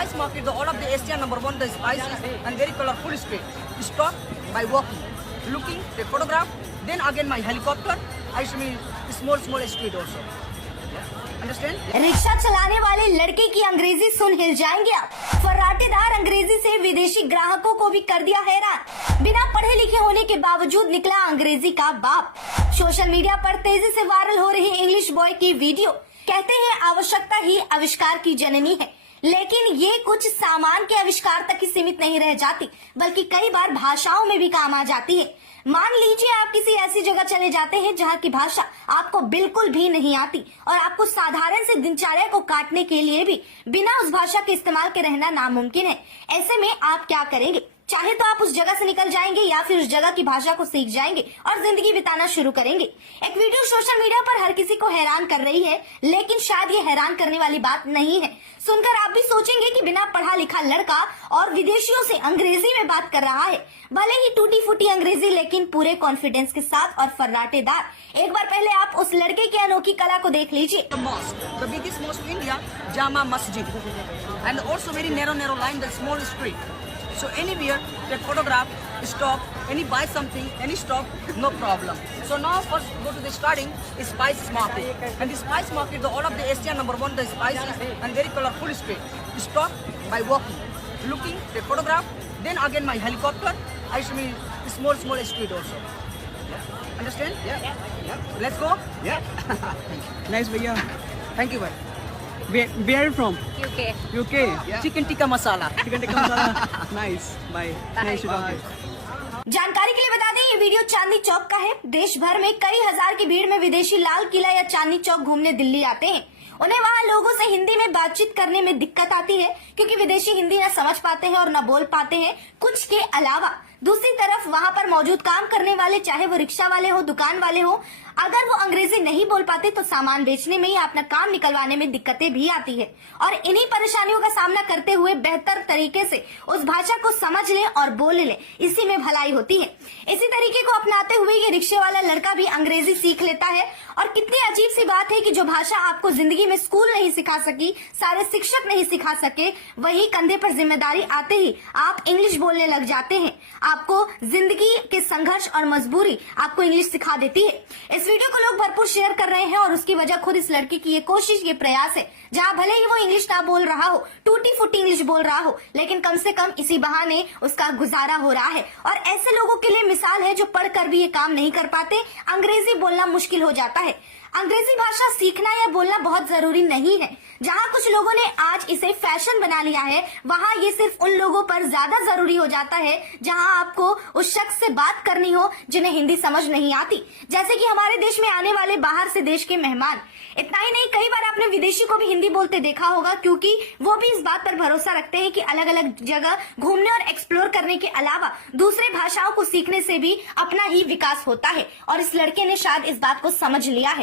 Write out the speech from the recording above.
Spice market, all of the Asia #1, the spices and very colorful street. Stop by walking, looking, take photograph. Then again my helicopter. I show me small street also. Understand? Rickshaw चलाने वाले लड़के की अंग्रेजी सुन हिल जाएंगे आप। फर्राटेदार अंग्रेजी से विदेशी ग्राहकों को भी कर दिया हैरान। बिना पढ़े लिखे होने के बावजूद निकला अंग्रेजी का बाप। सोशल मीडिया पर तेजी से वायरल हो रही इंग्लिश बॉय की वीडियो। कहते हैं आवश्यकता ही आविष्कार की जननी है, लेकिन ये कुछ सामान के आविष्कार तक ही सीमित नहीं रह जाती, बल्कि कई बार भाषाओं में भी काम आ जाती है। मान लीजिए आप किसी ऐसी जगह चले जाते हैं जहाँ की भाषा आपको बिल्कुल भी नहीं आती और आपको साधारण से दिनचर्या को काटने के लिए भी बिना उस भाषा के इस्तेमाल के रहना नामुमकिन है। ऐसे में आप क्या करेंगे? चाहे तो आप उस जगह से निकल जाएंगे या फिर उस जगह की भाषा को सीख जाएंगे और जिंदगी बिताना शुरू करेंगे। एक वीडियो सोशल मीडिया पर हर किसी को हैरान कर रही है, लेकिन शायद ये हैरान करने वाली बात नहीं है। सुनकर आप भी सोचेंगे कि बिना पढ़ा लिखा लड़का और विदेशियों से अंग्रेजी में बात कर रहा है, भले ही टूटी फूटी अंग्रेजी, लेकिन पूरे कॉन्फिडेंस के साथ और फर्राटेदार। एक बार पहले आप उस लड़के की अनोखी कला को देख लीजिए। The mosque, the biggest mosque in India, Jama Masjid, and also very narrow line, the small street. So anywhere, take photograph, stop, any buy something, any stop, no problem. So now first go to the starting is spice market, and the spice market, all of the Asia #1, the spices and very colorful street. Stop by walking, looking, take photograph. Then again my helicopter. I show me small street also. Understand? Yeah. Let's go. Yeah. Nice, भैया. Thank you, bhai. Where are you from? UK। UK. Yeah. Chicken tikka masala. Chicken tikka masala. Nice. Bye. Nice to talk to you. जानकारी के लिए बता दें, ये video Chandni Chowk का है। देश भर में कई हजार की भीड़ में विदेशी लाल किला या चांदनी चौक घूमने दिल्ली आते हैं। उन्हें वहाँ लोगों से हिंदी में बातचीत करने में दिक्कत आती है, क्योंकि विदेशी हिंदी न समझ पाते हैं और न बोल पाते हैं कुछ के अलावा। दूसरी तरफ वहाँ पर मौजूद काम करने वाले, चाहे वो रिक्शा वाले हो, दुकान वाले हो, अगर वो अंग्रेजी नहीं बोल पाते तो सामान बेचने में या अपना काम निकलवाने में दिक्कतें भी आती है। और इन्हीं परेशानियों का सामना करते हुए बेहतर तरीके से उस भाषा को समझ ले और बोल ले, इसी में भलाई होती है। इसी तरीके को अपनाते हुए ये रिक्शे वाला लड़का भी अंग्रेजी सीख लेता है। और कितनी अजीब सी बात है कि जो भाषा आपको जिंदगी में स्कूल नहीं सिखा सकी, सारे शिक्षक नहीं सिखा सके, वही कंधे पर जिम्मेदारी आते ही आप इंग्लिश बोलने लग जाते हैं। आपको जिंदगी के संघर्ष और मजबूरी आपको इंग्लिश सिखा देती है। इस वीडियो को लोग भरपूर शेयर कर रहे हैं और उसकी वजह खुद इस लड़की की ये कोशिश, ये प्रयास है। जहाँ भले ही वो इंग्लिश ना बोल रहा हो, टूटी फूटी इंग्लिश बोल रहा हो, लेकिन कम से कम इसी बहाने उसका गुजारा हो रहा है। और ऐसे लोगों के लिए मिसाल है जो पढ़कर भी ये काम नहीं कर पाते, अंग्रेजी बोलना मुश्किल हो जाता है। अंग्रेजी भाषा सीखना या बोलना बहुत जरूरी नहीं है। जहाँ कुछ लोगों ने आज इसे फैशन बना लिया है, वहाँ ये सिर्फ उन लोगों पर ज्यादा जरूरी हो जाता है जहाँ आपको उस शख्स से बात करनी हो जिन्हें हिंदी समझ नहीं आती। जैसे कि हमारे देश में आने वाले बाहर से देश के मेहमान। इतना ही नहीं, कई बार आपने विदेशी को भी हिंदी बोलते देखा होगा, क्योंकि वो भी इस बात पर भरोसा रखते हैं कि अलग अलग जगह घूमने और एक्सप्लोर करने के अलावा दूसरे भाषाओं को सीखने से भी अपना ही विकास होता है। और इस लड़के ने शायद इस बात को समझ लिया है।